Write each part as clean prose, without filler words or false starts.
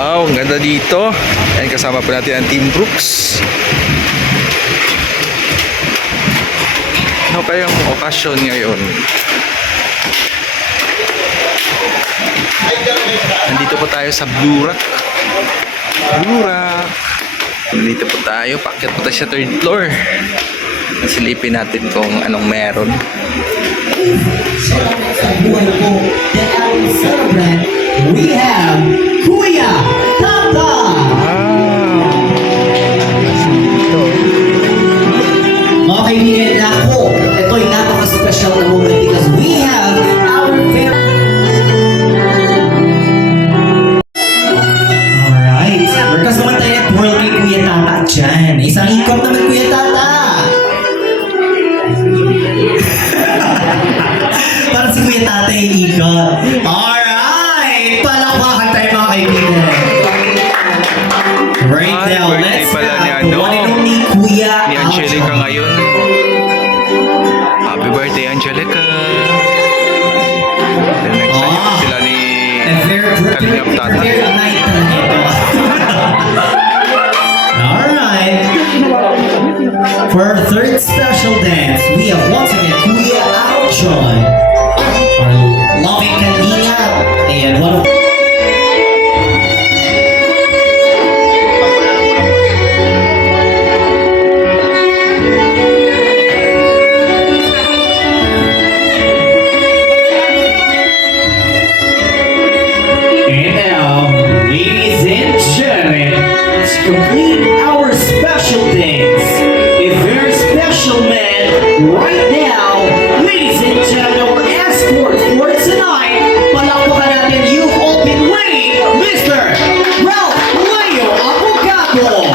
Wow, ang ganda dito. Ayan, kasama po natin ang Team Brooks. Ano kayang okasyon ngayon? Nandito po tayo sa Blue Rock. Blue Rock. Nandito po tayo. Paakyat po tayo sa 3rd floor. Silipin natin kung anong meron. We have Kuya Tata. Mga kaibigan na ako, ito ay napaka-special na moment because we have our very... Alright, workas naman tayo at world kay Kuya Tata dyan. Isang ikot naman Kuya Tata. Para si Kuya Tata yung ikot. Alright, palakpakan tayo mga kaibigan. Right now, let's have the one and only Kuya Ni Angelica ngayon. Happy birthday, Angelica. Then next time sila ni Kalingap Tata. Alright. For our 3rd special dance, we have once again Kuya Aljon, our loving Kalingap, and one of complete our special dance. A very special man right now. Ladies and gentlemen, our escort for tonight. Palakpakan natin, you've all been waiting, Mr. Ralph Leo Abogado.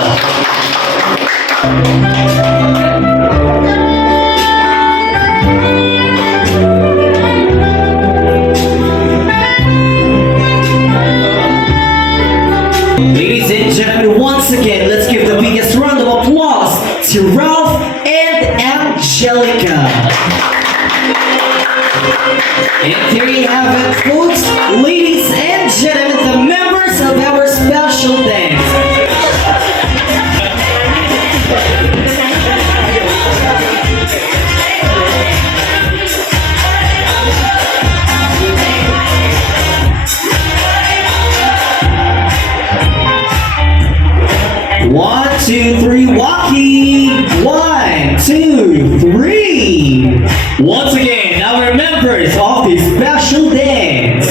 Ladies and gentlemen, once again, let's give the biggest round of applause to Ralph and Angelica. And there you have it, folks. Ladies and gentlemen, the members of our special dance. One, two, three, walking. 1, 2, 3. Once again, our members of this special dance.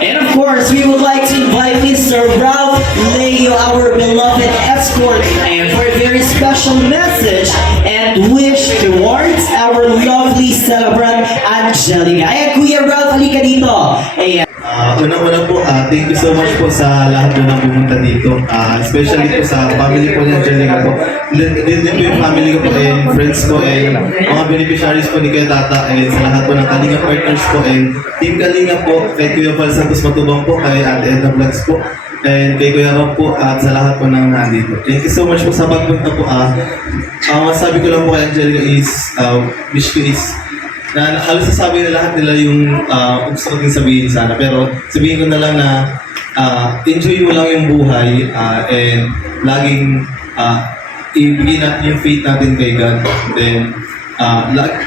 And of course, we would like to invite Mr. Ralph Leo, our beloved escort, and for a very special message and wish towards our lovely celebrant, Angelica. Ayan, Kuya Ralph, halika dito. Ayan. Unang-una po, thank you so much po sa lahat po na pumunta dito. Especially po sa family po ni Angelica po. Din po yung family ko po and friends ko and mga beneficiaries po ni Kuya Tata and sa lahat po ng Kalinga partners po and Team Kalinga po, kay Kuya Val Santos Matubang po, kay Ate Edna Vlogs po, and kay Kuya Rob po at sa lahat po ng nandito. Thank you so much po sa pagpunta po. Masabi ko lang po kay Angelica is, wish ko is, na halos nasabi na lahat nila yung gusto ko din sabihin sana. Pero sabihin ko na lang na enjoy mo lang yung buhay and laging ibigay natin yung faith natin kay God. Then,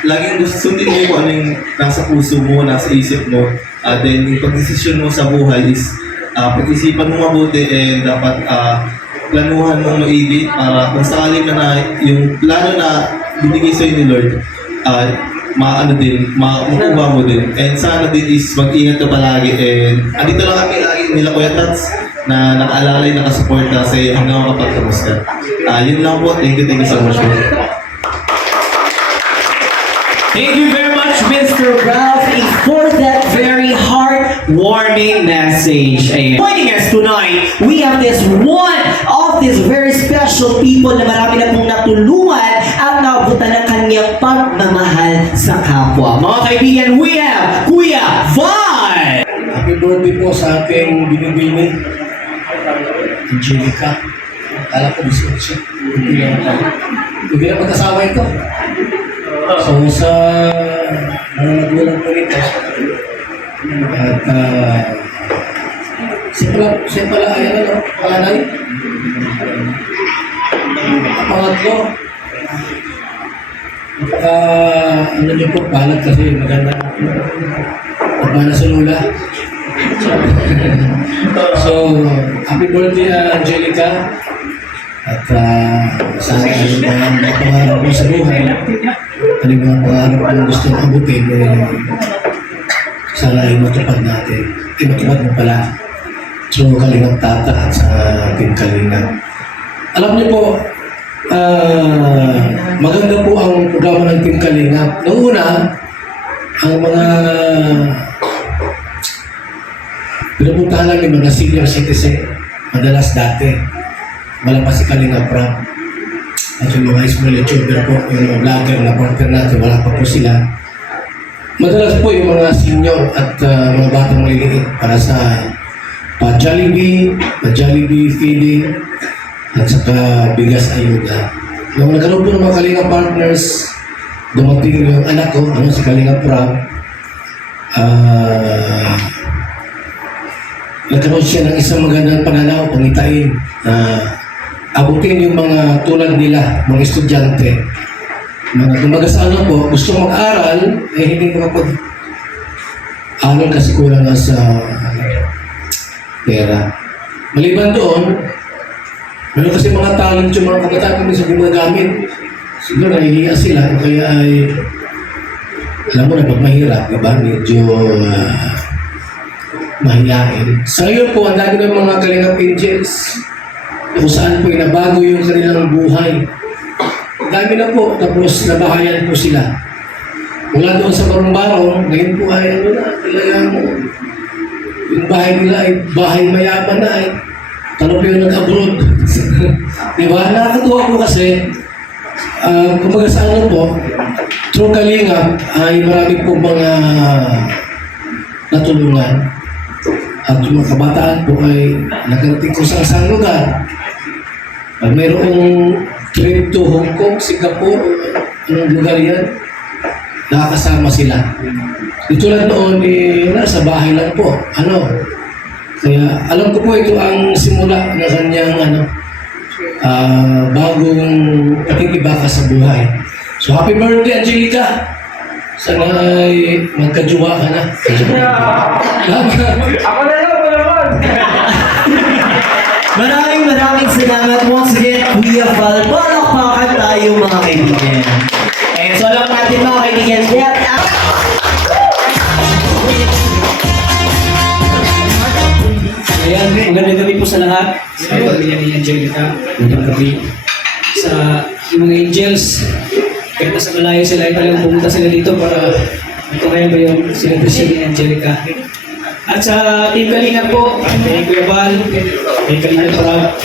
laging sundin mo kung ano yung nasa puso mo, nasa isip mo. Then, yung pag-desisyon mo sa buhay is pag-isipan mo mabuti and dapat planuhan mong maigi para kung sakali na yung plano na binigay sa'yo ni Lord, makuha mo din. And sana din is mag-ingat ka palagi. And andito lang kami lagi nila Kuya Tats na nakaalalay, nakasuporta sa hanggang makapagtapos ka. Yun lang po. Thank you so much po. Thank you very much, Mr. Ralph, for that very heartwarming message. And joining us tonight, we have this one of these very special people na marami na pong natulungan at naabutan ng kanyang pagmamahal sa kapwa. Mga kaibigan, we have Kuya Val! Happy birthday po sa aking binibini, Angelica. Kala ko gusto siya. Hindi na mag-asawa ito. So sa mga nagulang ko nito, at Siya pala ay ano, panganay. Pangatlo. Napaka, ano niyo po, palat kasi maganda. Pagmana sa lula. So, happy birthday, Angelica. At sana yung mga pangarap mo sa buhay, ano yung mga pangarap mo gusto mong abutin, sana ay matupad natin. Ay matupad mo pala. So, Kalingap Tata at sa Team Kalingap. Alam niyo po, maganda po ang programa ng Team Kalingap. Noong una, ang mga pinupuntahan lang yung mga senior citizen, madalas dati. Wala pa si Kalingap Rap. At yung mga small YouTuber po, yung mga vlogger na partner natin, wala pa po sila. Madalas po yung mga senior at mga batang maliliit para sa Jollibee feeding, at saka bigas ayuda. Nung nagkaroon po ng mga Kalingap partners, dumating yung anak ko, si Kalingap Rap. Nagkaroon siya ng isang magandang pananaw, pangitain na abutin yung mga tulad nila, mga estudyante. Mga dumaga sa ano po, gusto mag-aral, hindi makapag-aral kasi kulang nga sa pera. Maliban doon, meron kasi mga talent yung mga kabataan kami sa gumagamit. Siguro nahihiya sila, kaya ay, alam mo na, pag mahirap, diba? Medyo mahihain. Sa ngayon po, ang dami ng mga Kalingap Angels kung saan po inabago yung kanilang buhay. Dami na po, tapos nabahayan po sila. Mula doon sa barong-barong, ngayon po ay ano na, talagang yung bahay nila ay bahay mayaman na ay talo po yung nag-abroad. Diba? Nakakatuwa po kasi, kumbaga sa ano po, through Kalingap ay marami po mga natulungan. At yung mga kabataan po ay nagarating ko sa isang lugar. Pag mayroong trip to Hong Kong, Singapore, anong lugar yan, nakakasama sila. Ito lang noon, nasa bahay lang po. Kaya alam ko po ito ang simula na kanyang bagong pakikibaka sa buhay. So happy birthday, Angelica! Sana ay magkajuwa ka na. Ako na lang, naman! Maraming salamat once again, Kuya Val. Palakpakan tayo mga kaibigan. And so lang natin mga kaibigan. Ayan, magandang gabi po sa lahat. Sa pamilya ni Angelica. Magandang gabi. Sa yung mga angels, kahit nasa malayo sila, ay talagang pumunta sila dito para ito kaya ba yung celebration ni Angelica. At sa Team Kalingap po, kay Kuya Val, kay Kalingap Rap,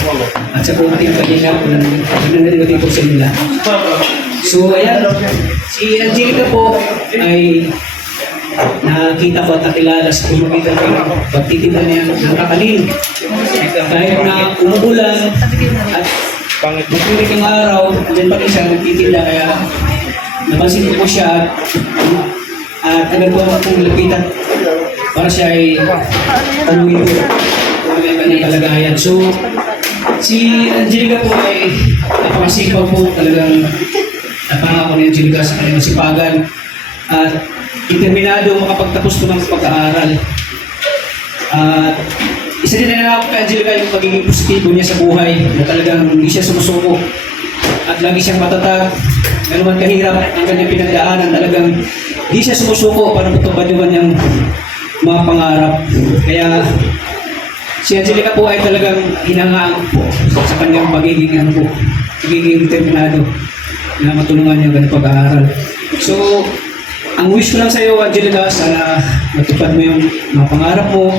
at sa buong Team Kalingap, magandang gabi po sa nila. So ayan, si Angelica po ay nakita ko at nakilala sa pamamagitan ng pagtitinda niya ng kakanin. Kahit na umuulan at magpilit ang araw, andyan pa rin siya nagtitinda, kaya napansin ko po siya at agad po akong lapitan para siya ay tanungin ko kung ano yung kanyang kalagayan. So, si Angelica po ay napakasipaw po, talagang napangako ni Angelica sa kanyang sipagan at determinado makapagtapos po ng pag-aaral. At isa din na ako kay Angelica yung pagiging positibo niya sa buhay na talagang hindi siya sumusuko at lagi siyang matatag. Ano man kahirap ang kanyang pinagdaanan, talagang hindi siya sumusuko para matupad yung kanyang mga pangarap. Kaya si Angelica po ay talagang hinangaan po sa kanyang pagiging determinado na matulungan niya ang pag-aaral. So, ang wish ko lang sa iyo, Angelica, sana matupad mo yung mga pangarap mo.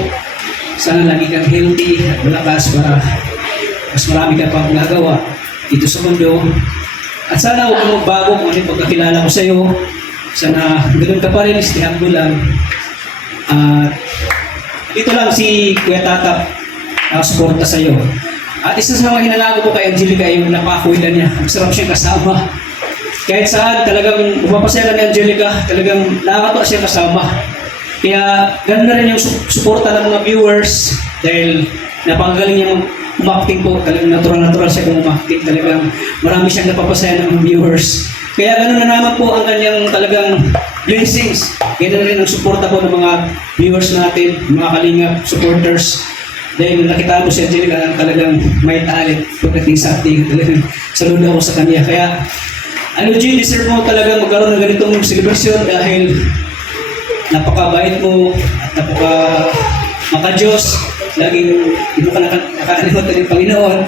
Sana lagi kang healthy at malakas para mas marami ka pang nagawa dito sa mundo. At sana huwag kang magbago kung ano yung pagkakilala ko sa iyo. Sana ganoon ka pa rin, istihan mo lang. Dito lang si Kuya Tatap nakasuporta sa iyo. At isa sa mga hinalago ko kay Angelica yung napakuwilan niya. Masarap siyang kasama. Kahit saan, talagang pumapasaya ka ni Angelica, talagang nakakatuwa siya kasama. Kaya ganda rin yung suporta ng mga viewers Dahil napakagaling niya umacting po, talagang natural siya kung umacting. Talagang marami siyang napapasaya ng viewers. Kaya ganun na naman po ang kanyang talagang blessings. Kaya na rin ang suporta po ng mga viewers natin, mga kalingap, supporters. Dahil nakita mo si Angelica talagang may talent pagdating sa acting. Talagang saludo ako sa kanya. Kaya G, deserve mo talagang magkaroon ng ganitong celebration dahil napakabait mo at maka-Diyos. Laging hindi mo ka nakakalimutan ng Panginoon.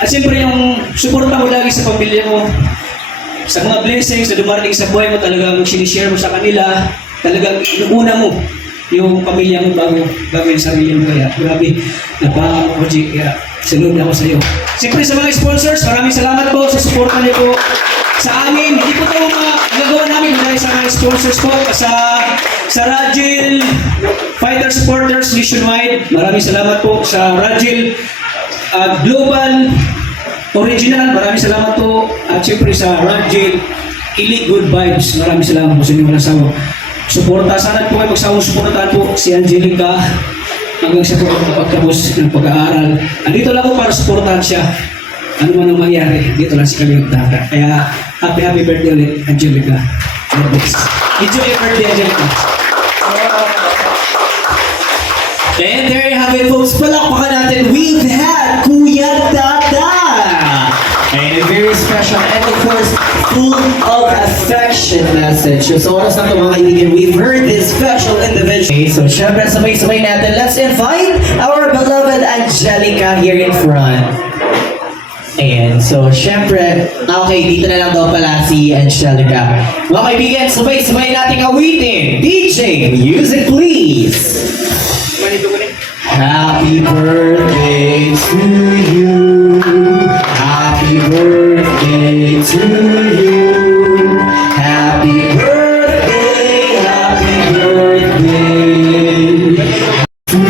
At siyempre yung suporta mo lagi sa pamilya mo, sa mga blessings na dumarating sa buhay mo, talagang sinishare mo sa kanila, talagang inuuna mo yung pamilya mo bago yung sarili mo. Kaya grabe, napaka ko, G. Kaya salud ako sa iyo. Siyempre sa mga sponsors, maraming salamat po sa suporta niyo po sa amin. Hindi po ito magagawa namin dahil sa mga sponsors po, sa Rajil Fighter Supporters Nationwide. Maraming salamat po sa Rajil Global Original. Maraming salamat po. At siyempre sa Rajil Kilig Good Vibes. Maraming salamat po sa inyo walang sawa. Suporta. Sana po kayo magsawang suportahan po si Angelica hanggang sa pagtapos ng pag-aaral. Andito lang po para suportahan siya. Ano man ang mangyari, dito lang si Kalingap Daka. Kaya happy birthday ulit, Angelica. God bless. Enjoy your birthday, Angelica. And there you have it, folks. Palakpakan natin. We've had Kuya Dada. And a very special and of course, full of affection message. So oras na ito mga kaibigan, we've heard this special individual. Okay, so syempre sabay-sabay natin. Let's invite our beloved Angelica here in front. Ayan, so syempre, okay, dito na lang daw pala si Angelica. Mga kaibigan, sabay-sabay nating awitin. DJ, music please. Happy birthday to you. Happy birthday to you. Happy birthday, happy birthday to you.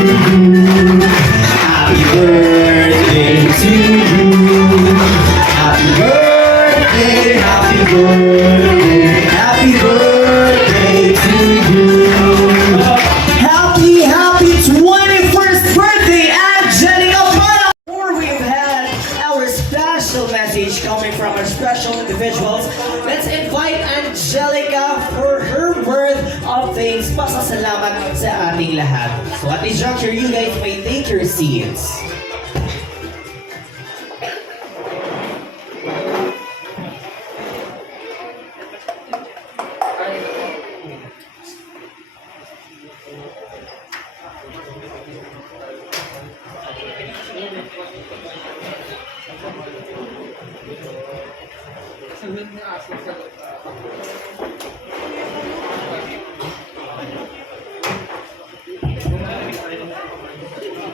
Happy birthday to you. Happy birthday, happy birthday, happy birthday to you. Happy 21st birthday, Angelica Mana! Before we've had our special message coming from our special individuals, let's invite Angelica for her word of thanks. Pasasalamat sa ating lahat. So at this juncture, you guys may take your seats.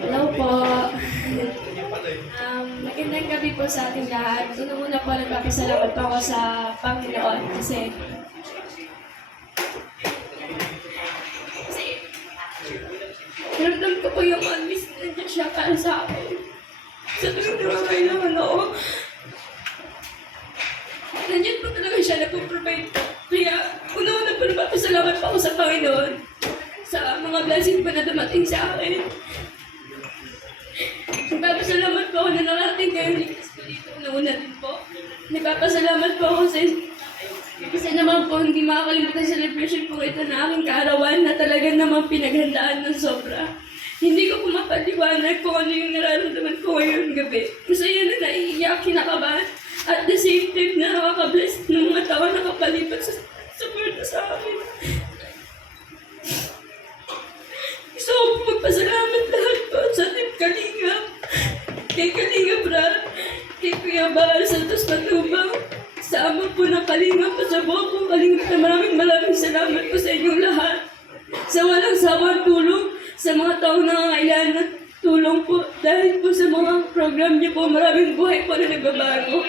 Hello po. Magandang gabi po sa ating lahat. Una po nagpapasalamat po ako sa Panginoon kasi ramdam ko po yung always nandiyan siya para sa akin. Sa tuwing nangangailangan ako. Nandiyan po talaga siya na po-provide po. Kaya una po nagpapasalamat po ako sa Panginoon sa mga blessing po na dumating sa akin. Nagpapasalamat po ako na nakarating kayo ligtas po dito. Nauna din po. Nagpapasalamat po ako kasi naman po hindi makakalimutan yung celebration po ito na aking kaarawan na talaga naman pinaghandaan ng sobra. Hindi ko po mapaliwanag kung ano yung nararamdaman ko ngayong gabi. Masaya na naiiyak, kinakabahan. At the same time na nakaka-bless ng mga tao na nakapalipat sa support sa akin. Gusto ko po magpasalamat lahat po sa Team Kalingap, kay Kalingap Brad, kay Kuya Bahal Santos Matubang, sa ama po ng Kalingap at sa buong po Kalingap na maraming salamat po sa inyong lahat. Sa walang sawang tulong, sa mga taong nangangailangan ng tulong po, dahil po sa mga program niyo po, maraming buhay po na nagbabago.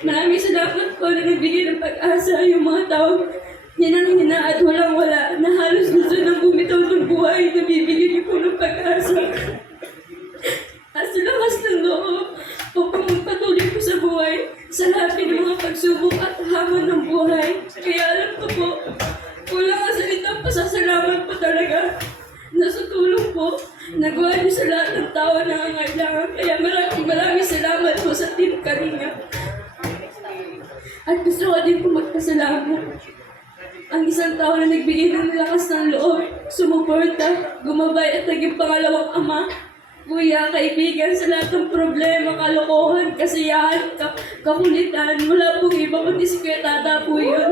Maraming salamat po na nagbigay ng pag-asa yung mga taong hinang-hina at walang-wala na halos gusto nang bumitaw ng buhay na bibigyan niyo po ng pag-asa. At sa lakas ng loob upang magpatuloy po sa buhay sa lahat ng mga pagsubok at hamon ng buhay. Kaya alam ko po, wala nga salitang pasasalamat po talaga na sa tulong po, ginagawa niyo sa lahat ng tao na nangangailangan. Kaya maraming salamat po sa Team Kalinga. At gusto ko din po magpasalamat. Ang isang tao na nagbigay ng lakas ng loob, sumuporta, gumabay at naging pangalawang ama, kuya, kaibigan sa lahat ng problema, kalokohan, kasiyahan, kakulitan. Wala pong iba kundi si Kuya Tata po yun.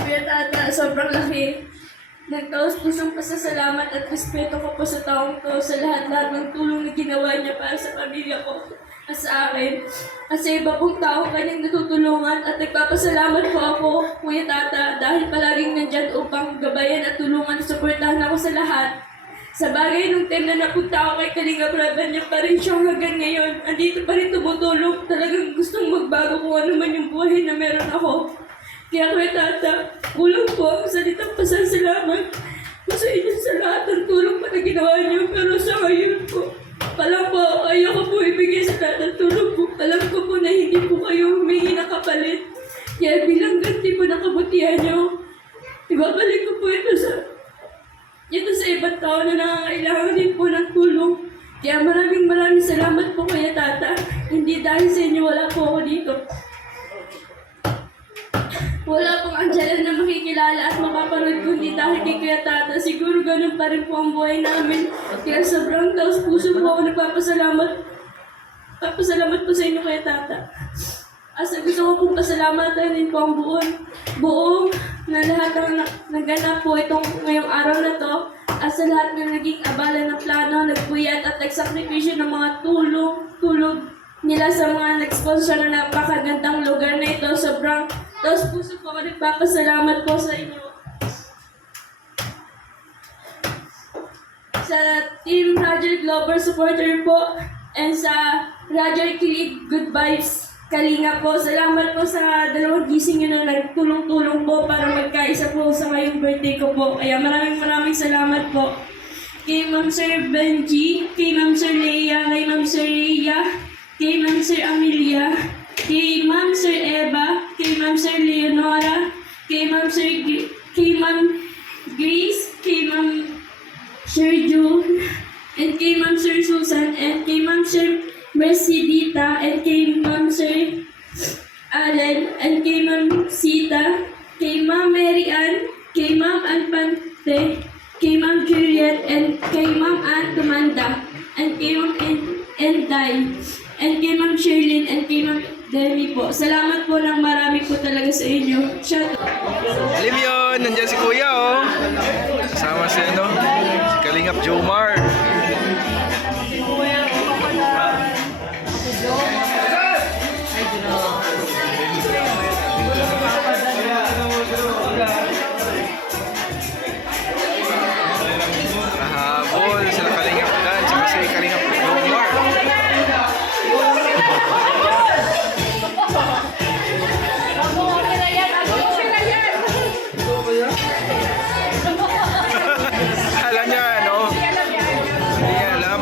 Kuya Tata, sobrang laki. Nagtaos pusong pasasalamat at respeto ko po sa taong to sa lahat-lahat ng tulong na ginawa niya para sa pamilya ko at sa akin. At sa iba pong tao kanyang natutulungan at nagpapasalamat po ako, Kuya Tata, dahil palaging nandyan upang gabayan at tulungan at suportahan ako sa lahat. Sa bagay, nung time na napunta ako kay Kalinga Prab, niya pa rin siya hanggang ngayon. Andito pa rin tumutulong. Talagang gustong magbago kung ano man yung buhay na meron ako. Kaya Kuya Tata, kulang po ang salitang pasasalamat ko sa inyo sa lahat ng tulong pa na ginawa niyo. Pero sa ngayon po, palang po, ayoko po ibigay sa lahat ng tulong po. Alam ko po na hindi po kayo humingi na kapalit. Kaya bilang ganti po na kabutihan niyo, ibabalik ko po ito sa ibang tao na nangangailangan din po ng tulong. Kaya maraming salamat po Kuya Tata. Hindi dahil sa inyo wala po ako dito. Wala pong Angela na makikilala at mapapanood kundi dahil kay Kuya Tata. Siguro ganun pa rin po ang buhay namin. Kaya sobrang taos puso po ako nagpapasalamat. Papasalamat po sa inyo Kuya Tata. Asa gusto ko pong pasalamatan din po ang buong na lahat ng naganap po itong ngayong araw na to. At sa lahat na naging abala ng plano, nagpuyat at nagsakripisyo ng mga tulog nila sa mga nag-sponsor na napakagandang lugar na ito. Sobrang taos puso po ako nagpapasalamat po sa inyo. Sa Team Roger Glover supporter po and sa Roger Kilig Good Vibes Kalinga po. Salamat po sa dalawang gising nyo na nagtulong-tulong po para magkaisa po sa ngayong birthday ko po. Kaya maraming salamat po. Kay Ma'am Sir Benji, kay Ma'am Sir Leia, kay Ma'am Sir Rhea, kay Ma'am Sir Amelia, kay Ma'am Sir Eva, kay Ma'am Sir Leonora, kay Ma'am Grace, kay Ma'am Sir June, and kay Ma'am Sir Susan, and kay Ma'am Sir Mercedita, and kay Ma'am Sir Allen, and kay Ma'am Sita, kay Ma'am Mary Ann, kay Ma'am Alpante, kay Ma'am Juliet, and kay Ma'am Ann Tumanda, and kay Ma'am Enday, and kay Ma'am Sherlyn, and kay Ma'am Demi po. Salamat po ng marami po talaga sa inyo. Shout out. Alam yun, nandiyan si Kuya oh. Kasama si ano, si Kalingap Jomar. Kahabol sila Kalingap Dan, tsaka si Kalingap Jomar. Alam niya, ano? Hindi niya alam.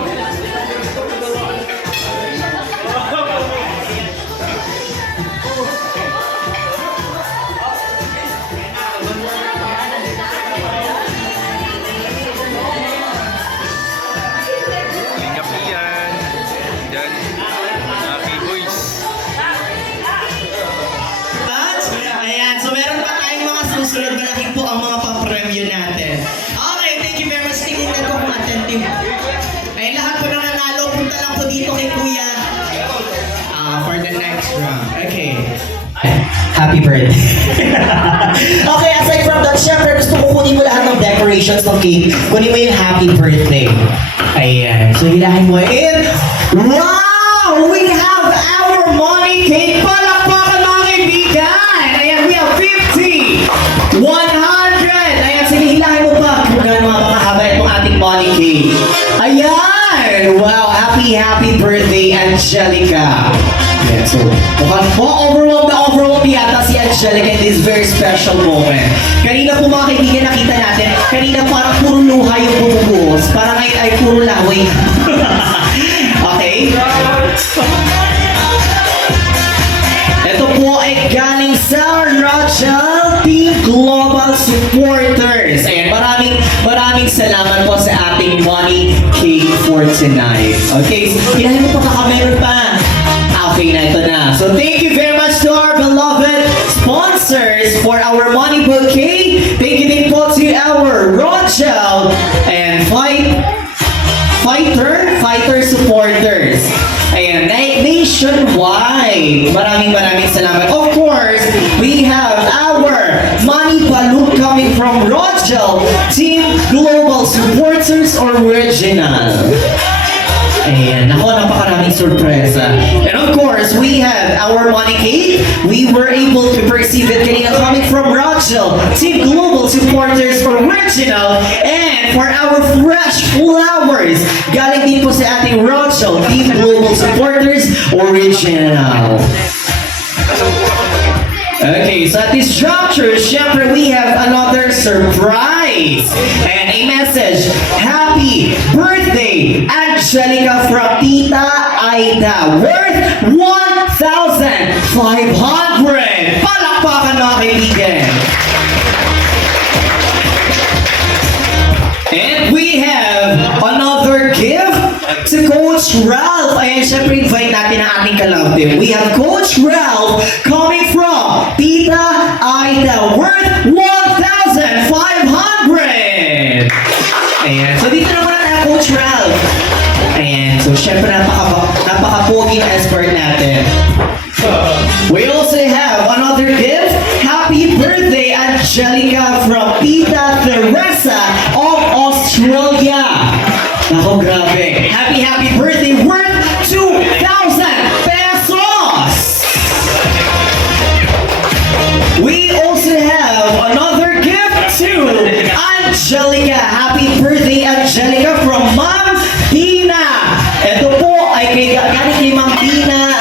Kalingap yan. Yan. Happy boys. Ayan, so meron pa tayong mga susunod. Malaki po ang mga pa-premyo natin. Okay, thank you very much. Tingnan na ko kung attentive. Ay, lahat po na nanalo, punta lang po dito kay Kuya for the next round. Okay. Happy birthday. Okay, aside from that, syempre gusto ko kunin mo lahat ng decorations ng cake. Kunin mo yung happy birthday. Ayan. So, hilahin mo. And, wow! We have our money cake. Palakpakan mga kaibigan. Ayan, we have 50, 100. Ayan, sige, hilahin mo pa. Kung gaano mga makahaba itong ating money cake. Ayan! Wow, happy birthday, Angelica. Yeah, so, mukhang overwhelmed yata si Angelica in this very special moment. Kanina po mga kaibigan nakita natin, kanina parang puro luha yung bumubuhos. Parang ngayon ay puro laway. Okay? supporters. Ayan, maraming salamat po sa ating money cake for tonight. Okay, hinahin mo pa meron pa. Okay na, ito na. So thank you very much to our beloved sponsors for our money bouquet. Thank you din po to our Rochelle and Fighter supporters. Ayan, nationwide. Maraming salamat. Of course, we have our money balut coming from Rochelle Team Global Supporters Original. Ayan, ako, napakaraming sorpresa. And of course, we have our money cake. We were able to perceive it kanina coming from Rochelle, Team Global Supporters Original. And for our fresh flowers, galing din po sa ating Rochelle, Team Global Supporters Original. Okay, so at this juncture, syempre, we have another surprise. And a message, Happy Birthday, Angelica from Tita Aida, worth 1,500. Palakpakan mga kaibigan. And we have another gift to Coach Ralph. Ayan, syempre invite natin ang ating kalab team. We have Coach Ralph coming from Tita Aida, worth 1,500. Ayan, so dito naman ang Coach Ralph. Ayan, so syempre napaka-pogi na escort natin. We also have another gift. Happy birthday, Angelica from Tita Teresa of Australia. Ako, grabe. Happy birthday, worth 2,000 pesos. We also have another gift to Angelica. Happy birthday, Angelica, from Ma'am Dina. Ito po ay galing kay Ma'am Dina.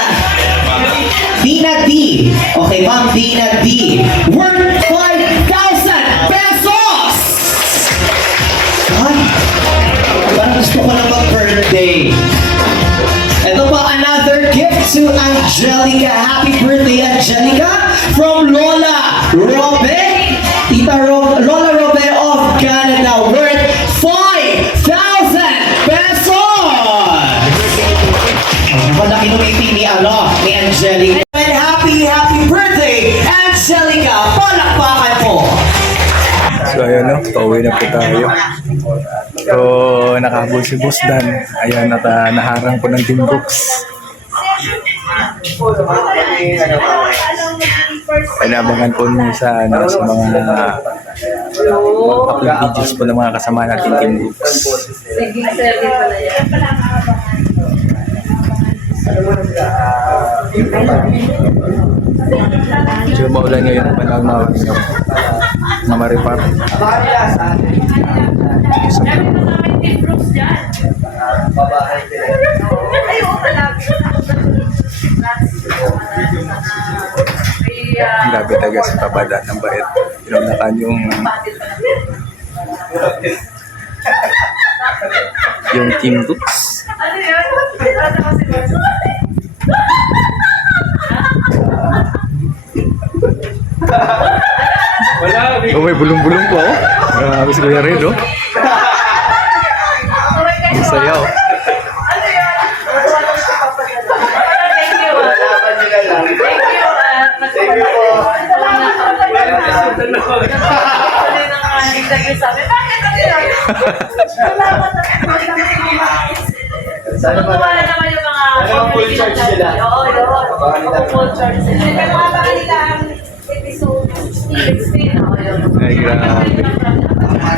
Dina D. Okay, Ma'am Dina D. Worth 5,000 pesos! Ay, parang gusto ko na mag-birthday. Ito pa, another gift to Angelica. Happy birthday, Angelica, from Lola Robe. Lola Robe of Canada, worth 5,000 pesos! Nakalaki nung ipini, ni Angelica. And happy birthday, Angelica! Palakpakan po! So ayun no, pauwi na po tayo. So nakahabol si Boss Dan. Ayan, naharang po ng Team Brooks. Pinabangan po niyo sa mga upload videos po ng mga kasama natin Team Brooks. Medyo maulan ngayon ang panahon na maripar. Grabe talaga sa Tabada ng Bait. Pinagnakan yung Team Brooks. Oh, may bulong-bulong po. Grabe si Kuya Red, oh. Ang sayaw. Sana ba naman yung mga full charge sila? Oo, full charge sila. Kaya mga pangalitaan episode 16, Ay, grabe.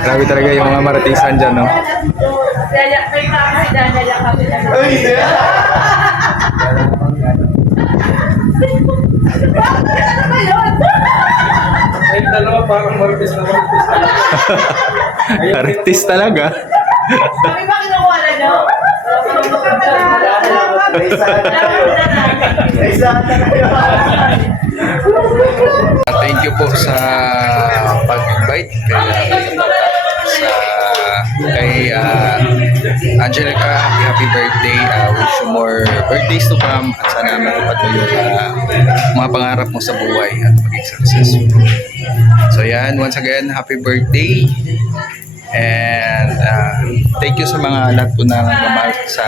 Grabe talaga yung mga maratisan dyan, no? may kasi Daniel kami na. Ano ba yun? Ay, dalawa parang marites na marites. Marites talaga. Kami ba kinukuha na nyo? Thank you po sa pag-invite kay Angelica, happy birthday. Wish you more birthdays to come at sana matupad mo yung mga pangarap mo sa buhay at maging successful. So yan, once again, happy birthday. And thank you sa mga lahat po ng mamahal sa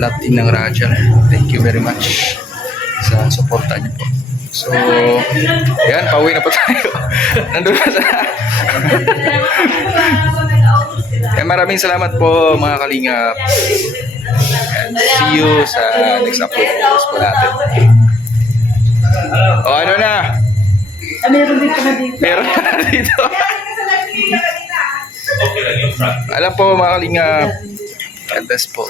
lahat din ng radyo. Thank you very much sa suporta niyo po. So, yan, pauwi na po tayo. Nandun na sa... maraming salamat po mga kalingap. And see you sa next upload videos po natin. O ano na? Meron na dito. Alam po mga kalingap. God bless po.